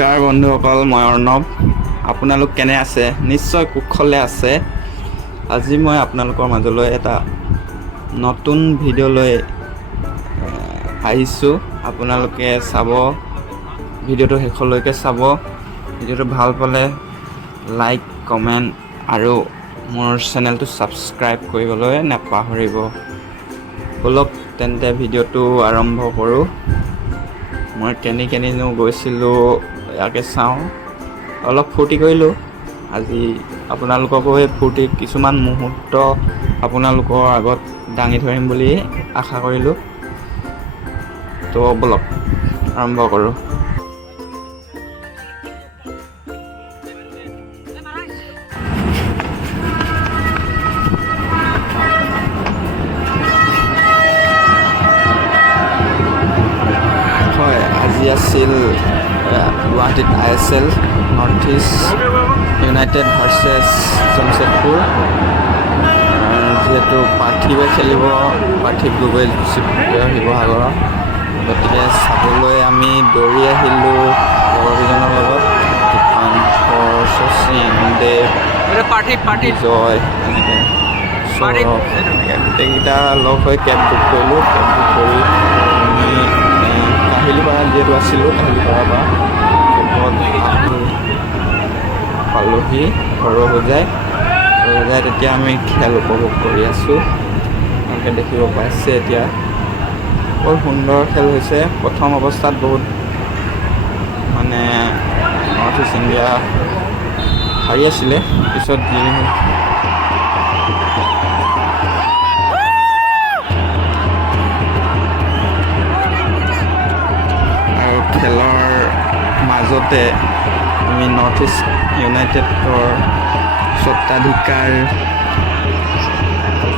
নমস্কাৰ বন্ধুসকল, মই অৰ্ণৱ। আপোনালোক কেনে আছে? নিশ্চয় কুশলে আছে। আজি মই আপোনালোকৰ মাজলৈ এটা নতুন ভিডিঅ' লৈ আহিছোঁ। আপোনালোকে চাব, ভিডিঅ'টো শেষলৈকে চাব। ভিডিঅ'টো ভাল পালে লাইক, কমেণ্ট আৰু মোৰ চেনেলটো ছাবস্ক্ৰাইব কৰিবলৈ নাপাহৰিব। ব'লক তেন্তে ভিডিঅ'টো আৰম্ভ কৰোঁ। মই কেনিনো গৈছিলোঁ ইয়াকে চাওঁ। অলপ ফূৰ্তি কৰিলোঁ। আজি আপোনালোককো এই ফূৰ্তি কিছুমান মুহূৰ্ত আপোনালোকৰ আগত দাঙি ধৰিম বুলি আশা কৰিলোঁ। তো ব'লক আৰম্ভ কৰোঁ। আজি আছিল গুৱাহাটীত ISL north east United versus Jamshedpur. যিহেতু পাৰ্থিৱে খেলিব, পাৰ্থিৱ গগৈ শিৱসাগৰৰ, গতিকে চাবলৈ আমি দৌৰি আহিলোঁ লগৰকেইজনৰ লগত। শচীন, দেৱ, জয়, এনেকৈ সৌৰভ, গোটেইকেইটা লগ হৈ কেব বুক কৰিলোঁ। কেব বুক কৰি আমি কাহিলীপাৰা যিহেতু আছিলোঁ, কাহিলীপাৰাৰ পৰা পালোহি সৰহোজাই। তেতিয়া আমি খেল উপভোগ কৰি আছোঁ। আপোনালোকে দেখিব পাইছে এতিয়া বৰ সুন্দৰ খেল হৈছে। প্ৰথম অৱস্থাত বহুত নৰ্থ ইষ্ট ইণ্ডিয়া হাৰি আছিলে, পিছত যি খেলৰ মাজতে আমি নৰ্থ ইষ্ট ইউনাইটেডৰ স্বত্বাধিকাৰ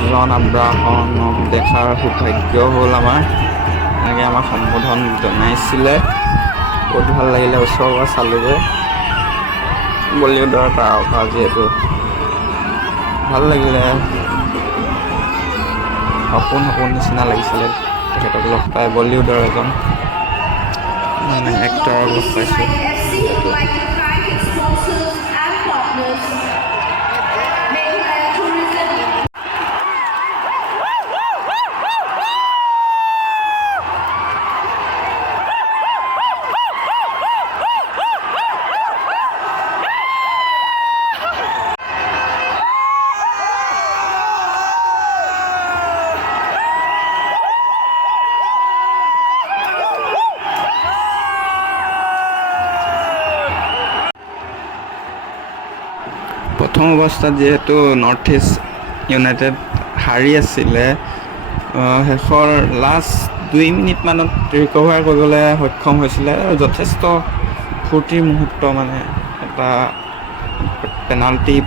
জন আব্ৰাহামক দেখাৰ সৌভাগ্য হ'ল আমাৰ। এনেকৈ আমাক সম্বোধন জনাইছিলে, বহুত ভাল লাগিলে। ওচৰৰ পৰা চালোগৈ, বলিউডৰ তাৰকা যিহেতু ভাল লাগিলে। সপোন নিচিনা লাগিছিলে তেখেতক লগ পাই। বলিউডৰ এজন এক্টৰক লগ পাইছোঁ। প্ৰথম অৱস্থাত যিহেতু নৰ্থ ইষ্ট ইউনাইটেড হাৰি আছিলে, শেষৰ লাষ্ট 2 মিনিটমানত ৰিকভাৰ কৰিবলৈ সক্ষম হৈছিলে। যথেষ্ট ফূৰ্তিৰ মুহূৰ্ত, এটা পেনাল্টি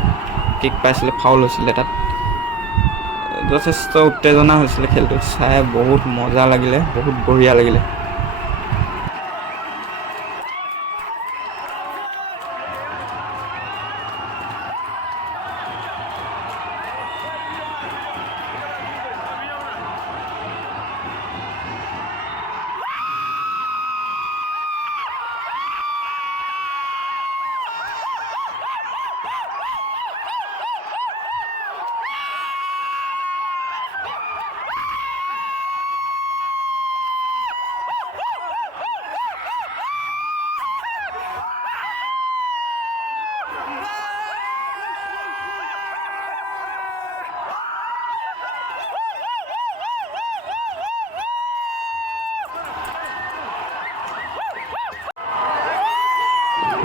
কিক পাইছিলে, ফাউল হৈছিলে, তাত যথেষ্ট উত্তেজনা হৈছিলে। খেলটো চাই বহুত মজা লাগিলে, বহুত বঢ়িয়া লাগিলে।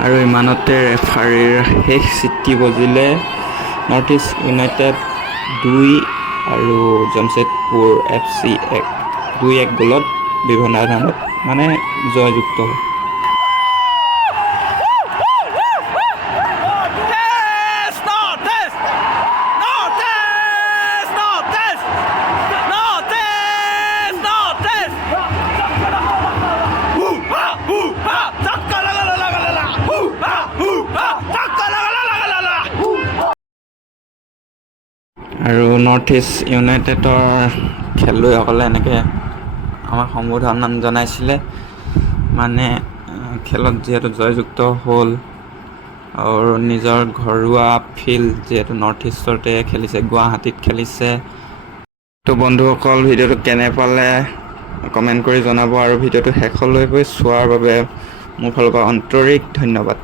আৰু ইমানতে ৰেফাৰীৰ শেষ চিটি বজিলে। নৰ্থ ইষ্ট ইউনাইটেড 2 আৰু জামছেদপুৰ FC 2-1 গ'লত ব্যৱধানত জয়যুক্ত হ'ল। আৰু নৰ্থ ইষ্ট ইউনাইটেডৰ খেলুৱৈসকলে এনেকৈ আমাক সম্বোধন জনাইছিলে। খেলত যিহেতু জয়যুক্ত হ'ল আৰু নিজৰ ঘৰুৱা ফিল্ড যিহেতু নৰ্থ ইষ্টতে খেলিছে, গুৱাহাটীত খেলিছে। তো বন্ধুসকল, ভিডিঅ'টো কেনে পালে কমেণ্ট কৰি জনাব আৰু ভিডিঅ'টো শেষলৈকে চোৱাৰ বাবে মোৰ ফালৰ পৰা আন্তৰিক ধন্যবাদ।